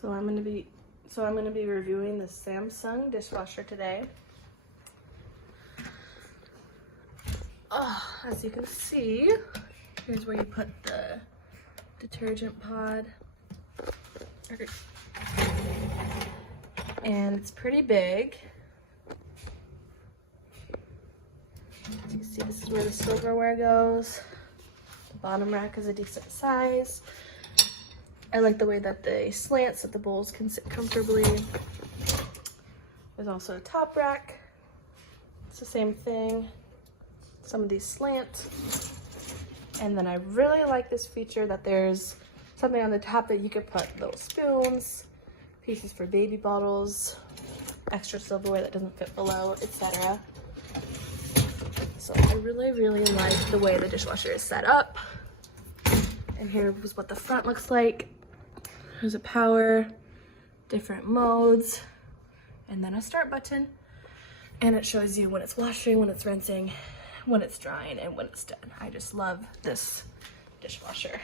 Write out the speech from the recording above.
So I'm gonna be reviewing the Samsung dishwasher today. Oh, as you can see, here's where you put the detergent pod. And it's pretty big. As you see, this is where the silverware goes. The bottom rack is a decent size. I like the way that they slant so the bowls can sit comfortably. There's also a top rack. It's the same thing. Some of these slant. And then I really like this feature that there's something on the top that you could put little spoons, pieces for baby bottles, extra silverware that doesn't fit below, etc. So I really, really like the way the dishwasher is set up. And here was what the front looks like. There's a power, different modes, and then a start button. And it shows you when it's washing, when it's rinsing, when it's drying, and when it's done. I just love this dishwasher.